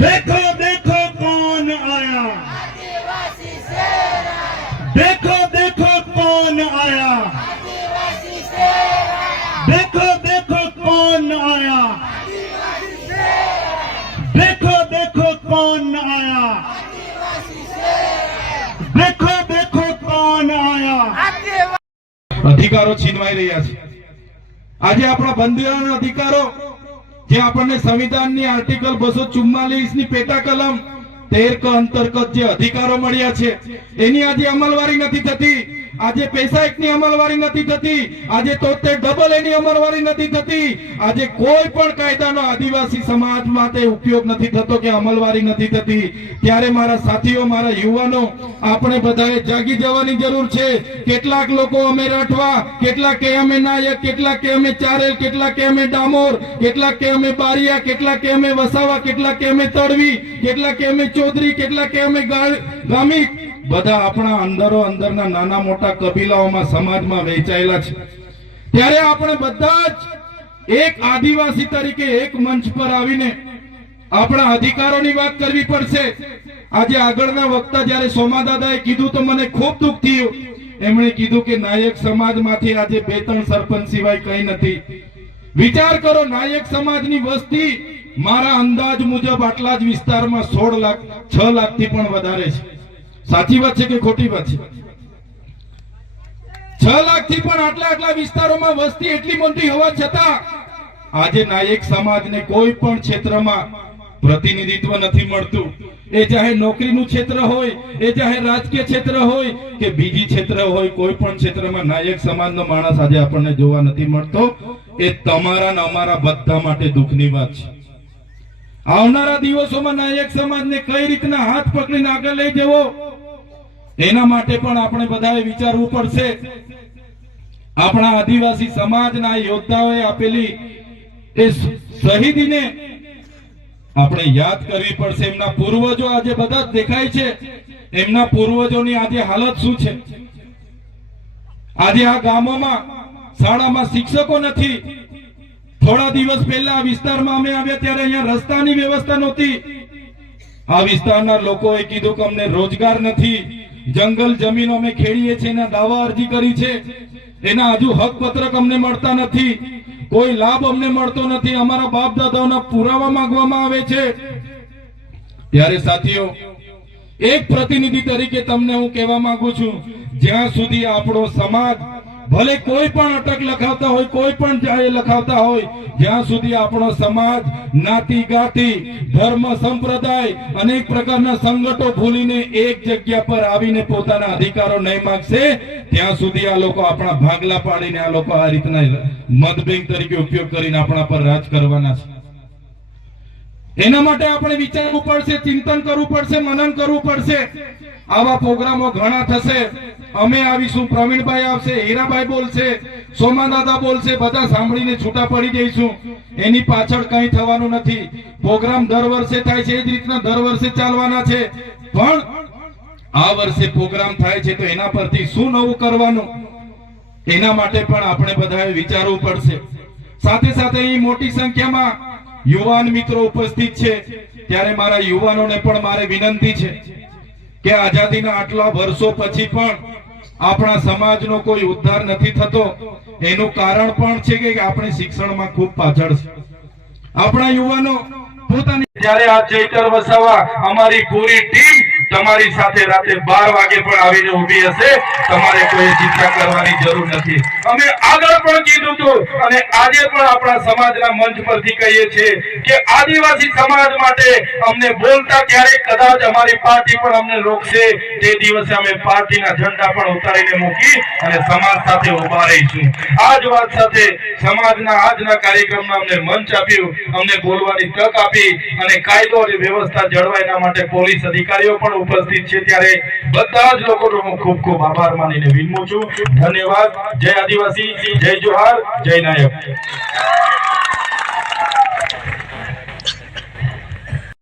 देखो देखो कौन आया, आदिवासी शेर आया, देखो देखो कौन आया, आदिवासी शेर आया, देखो देखो कौन आया, आदिवासी शेर आया, देखो देखो कौन आया, आदिवासी शेर आया, देखो देखो कौन आया। અધિકારો છીનવાઈ રહ્યા છે। આજે આપણા બંધારણના અધિકારો જે આપણને સંવિધાનની આર્ટિકલ 244 ની પેટા કલમ 13 અંતર્ગત જે અધિકારો મળ્યા છે એની આજે અમલવારી નથી થતી। આજે પૈસા એકની અમલવારી નથી થતી, આજે તો તે ડબલ એની અમલવારી નથી થતી। આજે કોઈ પણ કાયદાનો આદિવાસી સમાજ માટે ઉપયોગ નથી થતો કે અમલવારી નથી થતી। ત્યારે મારા સાથીઓ, મારા યુવાનો, આપણે બધાએ જાગી જવાની જરૂર છે। કેટલાક લોકો અમે રાઠવા, કેટલાક કે અમે નાયક, કેટલાક કે અમે ચારેલ, કેટલાક કે અમે ડામોર, કેટલાક કે અમે બારિયા, કેટલાક કે અમે વસાવા, કેટલાક કે અમે તડવી, કેટલાક કે અમે ચૌધરી, કેટલાક કે અમે ગામી, બધા આપણા અંદરો અંદરના નાના મોટા કબીલાઓમાં સમાજમાં વહેંચાયેલા છે। ત્યારે આપણે બધા જ એક આદિવાસી તરીકે એક મંચ પર આવીને આપણા અધિકારોની વાત કરવી પડશે। આજે આગળના વક્તા જ્યારે સોમા દાદાએ કીધું તો મને ખૂબ દુઃખ થયું। એમણે કીધું કે નાયક સમાજમાંથી આજે 2-3 સરપંચ સિવાય કંઈ નથી। વિચાર કરો, નાયક સમાજની વસ્તી મારા અંદાજ મુજબ આટલા જ વિસ્તારમાં 6 લાખથી પણ વધારે છે। સાચી વાત છે કે ખોટી વાત છે? 6 લાખથી પણ આટલા વિસ્તારોમાં વસ્તી એટલી મોટી હોવા છતાં આજે નાયક સમાજને કોઈ પણ ક્ષેત્રમાં પ્રતિનિધિત્વ નથી મળતું। એ ચાહે નોકરીનું ક્ષેત્ર હોય, એ ચાહે રાજકીય ક્ષેત્ર હોય કે બીજી ક્ષેત્ર હોય, કોઈ પણ ક્ષેત્રમાં નાયક સમાજનો માણસ આજે આપણને જોવા નથી મળતો। એ તમારા ને અમારા બધા માટે દુઃખની વાત છે। આવનારા દિવસોમાં નાયક સમાજને કઈ રીતના હાથ પકડીને આગળ લઈ જવો એના માટે પણ આપણે બધાએ વિચારવું પડશે। આપણા આદિવાસી સમાજના યોદ્ધાઓએ આપેલી એ શહીદીને આપણે યાદ કરવી પડશે। એમના પૂર્વજો આજે બધા જ દેખાય છે, એમના પૂર્વજોની આજે હાલત શું છે। આજે આ ગામોમાં શાળામાં શિક્ષકો નથી। થોડા દિવસ પહેલા આ વિસ્તારમાં અમે આવ્યા ત્યારે અહીંયા રસ્તાની વ્યવસ્થા નહોતી। આ વિસ્તારના લોકોએ કીધું કે અમને રોજગાર નથી, જંગલ જમીન અમે ખેડીએ છીએ, એના દાવા અરજી કરી છે, એના હજુ હક પત્રક અમને મળતા નથી, કોઈ લાભ અમને મળતો નથી, અમારા બાપ દાદાઓના પુરાવા માંગવામાં આવે છે। ત્યારે સાથીઓ, એક પ્રતિનિધિ તરીકે તમને હું કહેવા માંગુ છું, જ્યાં સુધી આપણો સમાજ ભલે કોઈ પણ અટક લખાવતા હોય, કોઈ પણ જાહેર લખાવતા હોય, જ્યાં સુધી આપણો સમાજ નાતી ગાતી, ધર્મ, સંપ્રદાય, અનેક પ્રકારના સંગઠનો ભૂલીને એક જગ્યા પર આવીને પોતાના અધિકારો નહીં માંગશે, ત્યાં સુધી આ લોકો આપણા ભાગલા પાડીને આ લોકો આ રીતના મત બેંક તરીકે ઉપયોગ કરીને આપણા પર રાજ કરવાના છે। એના માટે આપણે વિચારવું પડશે, ચિંતન કરવું પડશે, મનન કરવું પડશે। આવા પ્રોગ્રામો ઘણા થશે। અમે આવીશું, પ્રવીણભાઈ આવશે, હીરાભાઈ બોલશે, સોમા દાદા બોલશે, બધા સાંભળીને છૂટા પડી જઈશું। એની પાછળ કંઈ થવાનું નથી। પ્રોગ્રામ દર વર્ષે થાય છે, એ જ રીતના દર વર્ષે ચાલવાના છે। પણ આ વર્ષે પ્રોગ્રામ થાય છે તો એના પરથી શું નવું કરવાનું એના માટે પણ આપણે બધાએ વિચારવું પડશે। સાથે સાથે અહીં મોટી સંખ્યામાં યુવાન મિત્રો ઉપસ્થિત છે। ત્યારે મારા યુવાનોને પણ મારે વિનંતી છે કે આઝાદીના આટલા વર્ષો પછી પણ આપણા સમાજનો કોઈ ઉદ્ધાર નથી થતો। એનું કારણ પણ છે કે આપણે શિક્ષણમાં ખૂબ પાછળ છે। આપણા યુવાનો પોતાની જ્યારે આ ચૈતર વસાવા અમારી પૂરી ટીમ તમારી સાથે રાતે 12 વાગે પણ આવીને ઊભી હશે। તમારે કોઈ ચિંતા કરવાની જરૂર નથી। અમે આગળ પણ કીધું હતું અને આજે પણ આપણા સમાજના મંચ પરથી કહીએ છીએ કે આદિવાસી સમાજ માટે અમને બોલતા ક્યારેક કદાચ અમારી પાર્ટી પણ અમને રોકશે, તે દિવસે અમે પાર્ટીના ઝંડા પણ ઉતારીને મૂકી અને સમાજ સાથે ઉભા રહીશું। આ જ વાત સાથે સમાજના આજના કાર્યક્રમમાં અમને મંચ આપ્યું, અમને બોલવાની તક આપી અને કાયદો અને વ્યવસ્થા જળવાય એના માટે પોલીસ અધિકારીઓ પણ ઉપસ્થિત છે। ત્યારે બધા જ લોકોનો હું ખૂબ ખૂબ આભાર માનીને વિનમું છું। ધન્યવાદ। જય આદિવાસી, જય જોહાર, જય નાયક।